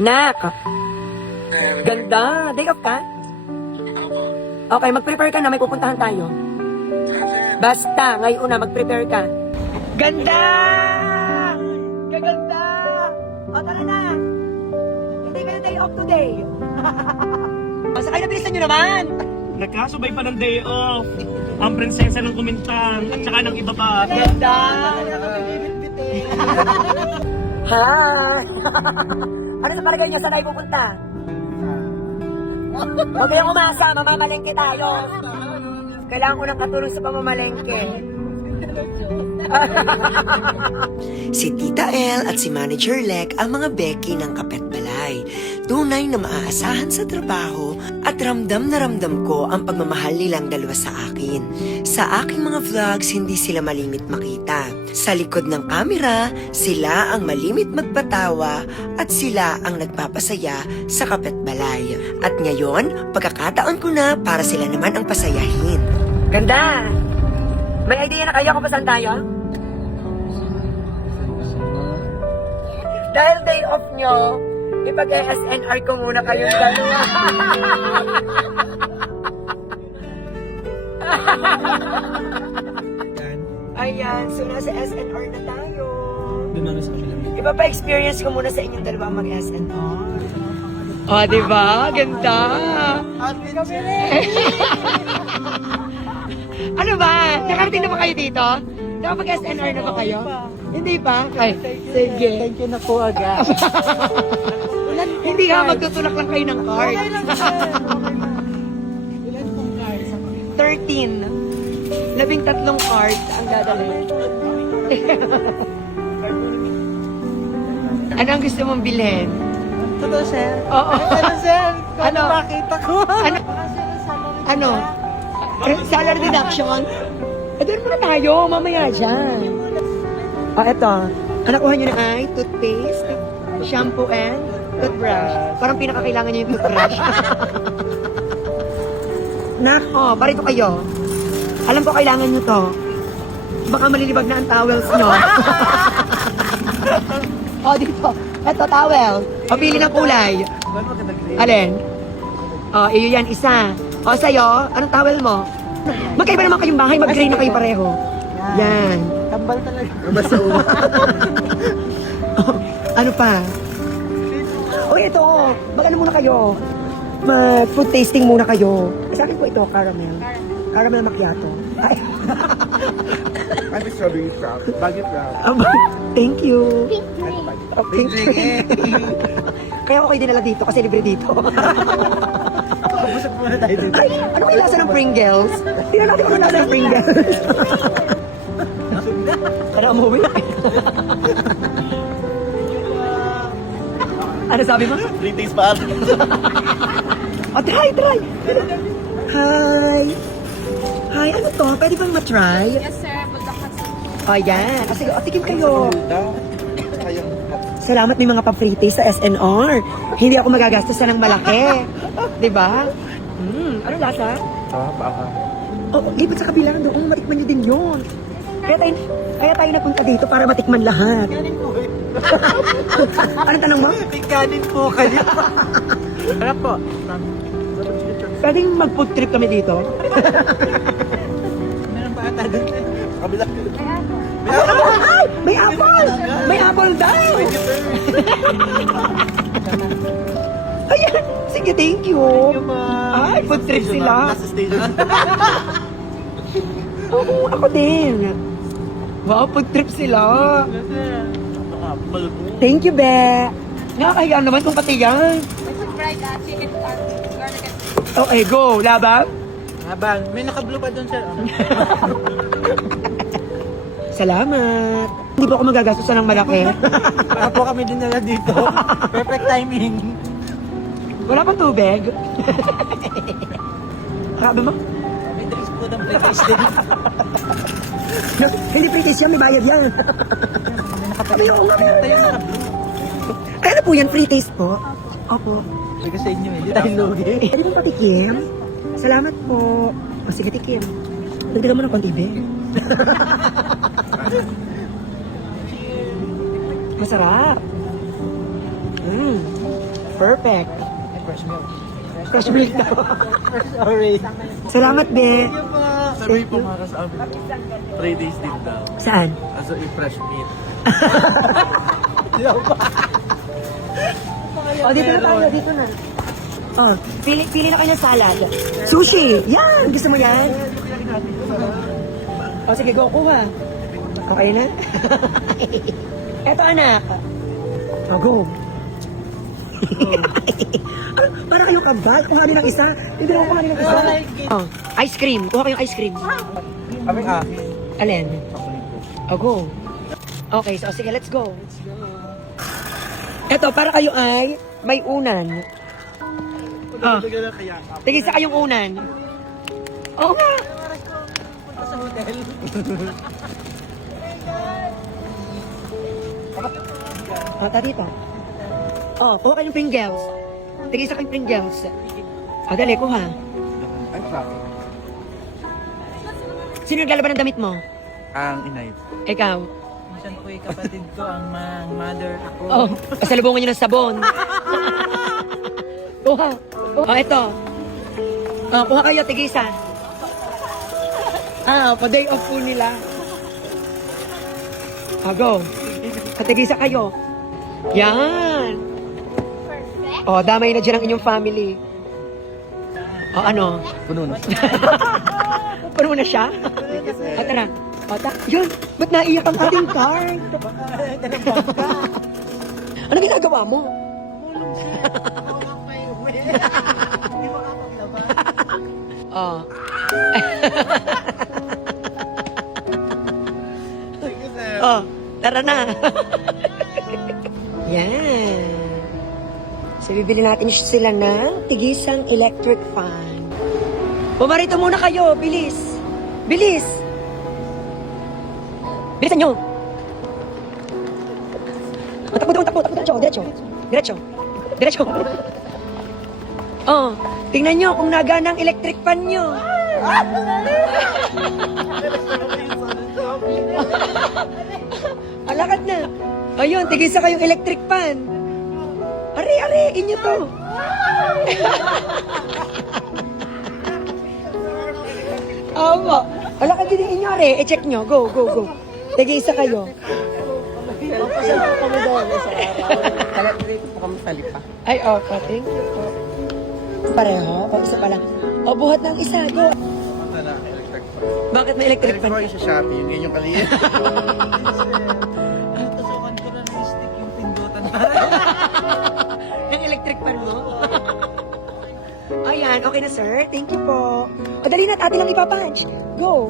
Nak, ganda. Day off ka? Okay, mag-prepare ka na. May pupuntahan tayo. Basta, ngayon na, mag-prepare ka. Ganda! Gaganda! O, tara na. Hindi kayo day off today. Masakay na bilisan nyo naman. Nagkasubay pa ng day off. Ang prinsesa ng Kumintang at saka ng iba pa. Ganda! Ha? Ano sa palagay niyo? Saan tayo pupunta? Huwag kayong umasa, mamamalengke tayo. Kailangan ko ng katulong sa pamamalengke. Si Tita El at si Manager Lek ang mga Becky ng Kapet Balay. Tunay na maaasahan sa trabaho at ramdam na ramdam ko ang pagmamahal nilang dalawa sa akin. Sa aking mga vlogs, hindi sila malimit makita. Sa likod ng kamera, sila ang malimit magpatawa at sila ang nagpapasaya sa Kapet Balay. At ngayon, pagkakataon ko na para sila naman ang pasayahin. Ganda! May idea na kayo kung saan tayo? Dahil day off nyo, ipag-SNR ko muna kayong dalawa. Ayan, so nasa SNR na tayo. Ipa-experience ko muna sa inyong dalawa mag-SNR. Oh, di ba? Ganda! Ano ba? Nakarating na ba kayo dito? Nakapag-SNR na ba kayo? Hindi pa? Ay, sige. Thank you na po agad. Hindi ka, magtutulak lang kayo ng card. Ilan pong cars? 13. 13 cards ang dadalhin. Ano ang gusto mong bilhin? Totoo, sir? Oo. Ano, sir? Ano? Makita ko. Ano? Ano? Salary deduction? Eh, doon muna tayo. Mamaya dyan. Eto. Ang nakuha nyo na ay toothpaste, shampoo, and toothbrush. Parang pinakakailangan nyo yung toothbrush. Nak, parito kayo. Alam ko kailangan nyo to. Baka malilibag na ang towels nyo. Dito. Eto, towel. Pili ng kulay. Alin? Iyo yan, isa. Sa'yo, anong towel mo? Magkaiba naman kayong bahay, mag-gray na kayo pareho. Yan. Tambal talaga. Basta Ano pa? Ito. Mag-ano muna kayo? Mag-food tasting muna kayo. Sa akin po ito, caramel. Caramel macchiato. Ay. I'm a strawberry proud. Baggy proud. Thank you. Okay. Kaya ako kayo dinala dito kasi libre dito. Busog muna tayo dito. Ay, ano kayo lasa ng Pringles? Tingnan natin kung ano lasa ng Pringles. Para umuwi na. Ano sabi mo? 3 days pa. Try. Hi. Hi, ano to? Pwede bang matry? Yes, sir. Bulacan. Yan. Sige, tikim kayo. Kayang Salamat may mga pa-free taste sa SNR. Hindi ako magagastos ng malaki. Diba? Ano lasa? baka. Lipat sa kabila doon. Matikman niyo din yun. Kaya tayo napunta dito para matikman lahat. Anong tanong mo? Kanin po kayo. Ano po? Pwedeng mag-food trip kami dito. Meron pa ata doon. Kabila. Ay! May apple! May apple daw! Ayan! Sige, thank you. Ay, food trip sila. Nasa station. Oo, ako din. Wow, food trip sila. Thank you, Be. Nakakahiya naman kung pati yan. Fried chicken garlic and Okay, go. Laban? Habang, may naka-blue pa doon, sir. Salamat. Hindi po ako magagastos ng malaki. Para po kami dinala dito. Perfect timing. Wala pang tubig. Sabi mo? May drinks po ng pre-taste din. Hindi pre-taste yan, may bayad yan. Sabi ko, nga meron Tayo yan. naka-blue. Ay, ano po yan? Free taste po? Opo. Sige sa inyo, hindi tayo lugi. Pwede mo patikim? Salamat po. Sige, tikim. Dagdagan mo ng konti, Be. Masarap. perfect. Fresh milk. Fresh milk daw. Sorry. Salamat, Be. Sabi po mga kasabi ko, 3 days din daw. Saan? Also, i-fresh meat. Oh, dito na tayo, dito na. Oh, pili na kayo ng salad. Sushi! Yan! Gusto mo yan? Oh, sige, go, kuha. Okay na? Eto, anak. Oh, go. Para kayong kabal. Kuha nyo ng isa. Hindi na kuha nyo ng isa. Oh, ice cream. Kuha kayong ice cream. Kami Alin? Oh, go. Okay, so sige, let's go. Eto, para kayo ay may unan. Oh. Tingin sa kayong unan. Oo nga. sa hotel. Dito. Oh, kuha kayong Pringles. Tingin sa kayong Pringles. Dali, kuha. Ay, traffic. Sino naglalaban ng damit mo? Ang inay. Ikaw. Minsan po yung kapatid ko, ang mother ako. Oh, pasalubungan nyo ng sabon. Kuha. Oh, ito. Oh, kuha kayo, tigisa. Pa-day off po nila. Go. Patigisa kayo. Yan. Oh, damay na dyan ang inyong family. Oh, ano? Puno na. Puno na siya? Tara. Yun, ba't naiyak ang ating card? Ano ginagawa mo? Oh. Oh, tara na. Yan. So, bibili natin sila ng tigisang electric fan. Pumarito muna kayo, bilis. Bilis. Bilisan nyo. Takbo, diretso. Diretso. Oh, tingnan nyo kung nagana ang electric fan nyo. Alakad na. Ayun, tigisa kayong electric fan. Ari, inyo to. Awa. Alakad din inyo, ari. I-check nyo. Go. Tigisa kayo. Papasal po kami doon sa araw. Dito po kami talipa. Ay, opo. Thank you po. Pareho? Isa pa lang. O, buhat ng isa. Go. Punta na, electric fan. Bakit may electric Electric fan? fan sa Shopee, yung ganyan kaliit. Tusukan ko na ng stick yung pindutan. Yung electric fan mo? Ayan, okay na sir. Thank you po. O, dali na, atin lang ipapunch. Go.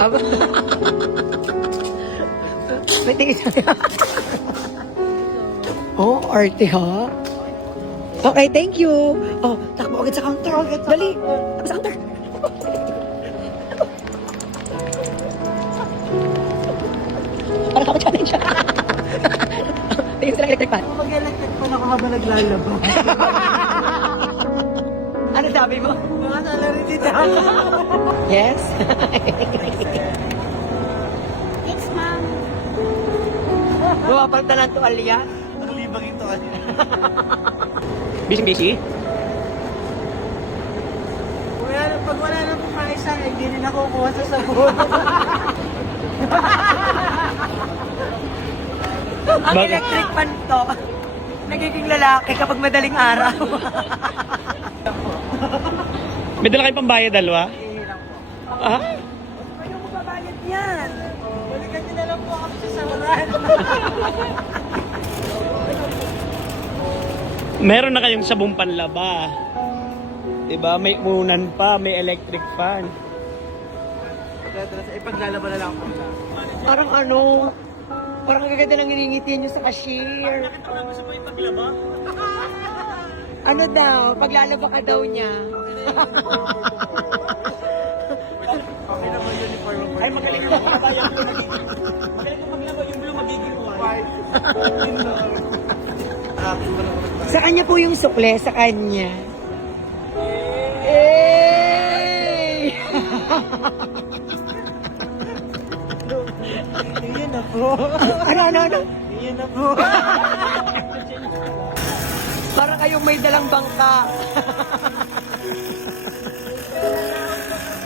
Aba. May tingin sa Oh, arte ha? Okay, thank you. Oh, takbo agad sa counter. Dali. Takbo sa counter. Parang ako challenge siya. Tingin sa electric fan. Mag-electric pa ako habang naglalaba. Ano sabi mo? Mga salary dito. Yes? Thanks, ma'am. Bumapalta lang to Alia. Ang libang ito kasi. Busy? Pag wala na po maisa, hindi rin ako kuha sa sabon. Ang Bakit? electric fan to, nagiging lalaki kapag madaling araw. May dala kayong pambayad, dalawa? Ah? Kayo mo babayad yan. Balikan niyo na lang po kami sa sabaran. Meron na kayong sabong panlaba. Diba? May unan pa, may electric fan. Ipaglalaban na lang po. Parang ano, parang ang gaganda ng ngingiti niyo sa cashier. Ano daw, paglalaba ka daw niya. Okay na ba yung uniform mo? Ay, magaling mo magbabayad yung magiging. Magaling mo maglaba yung blue magiging white. Sa kanya po yung sukle, sa kanya. Hey! Iyon na po. Ano? Iyon na po. Para kayong may dalang bangka.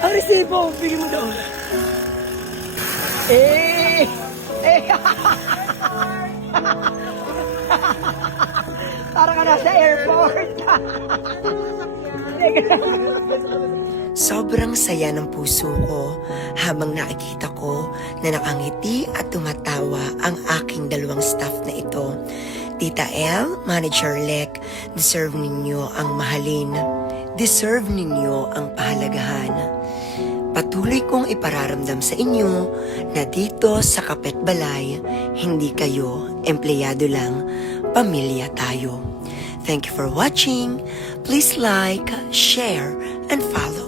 Ang resibo, bigyan mo doon. Eh! Para ka nasa airport. Sobrang saya ng puso ko habang nakikita ko na nakangiti at tumatawa ang aking dalawang staff na ito. Tita El, Manager Lek, deserve ninyo ang mahalin. Deserve ninyo ang pahalagahan. Patuloy kong ipararamdam sa inyo na dito sa Kapet Balay, hindi kayo empleyado lang, pamilya tayo. Thank you for watching. Please like, share, and follow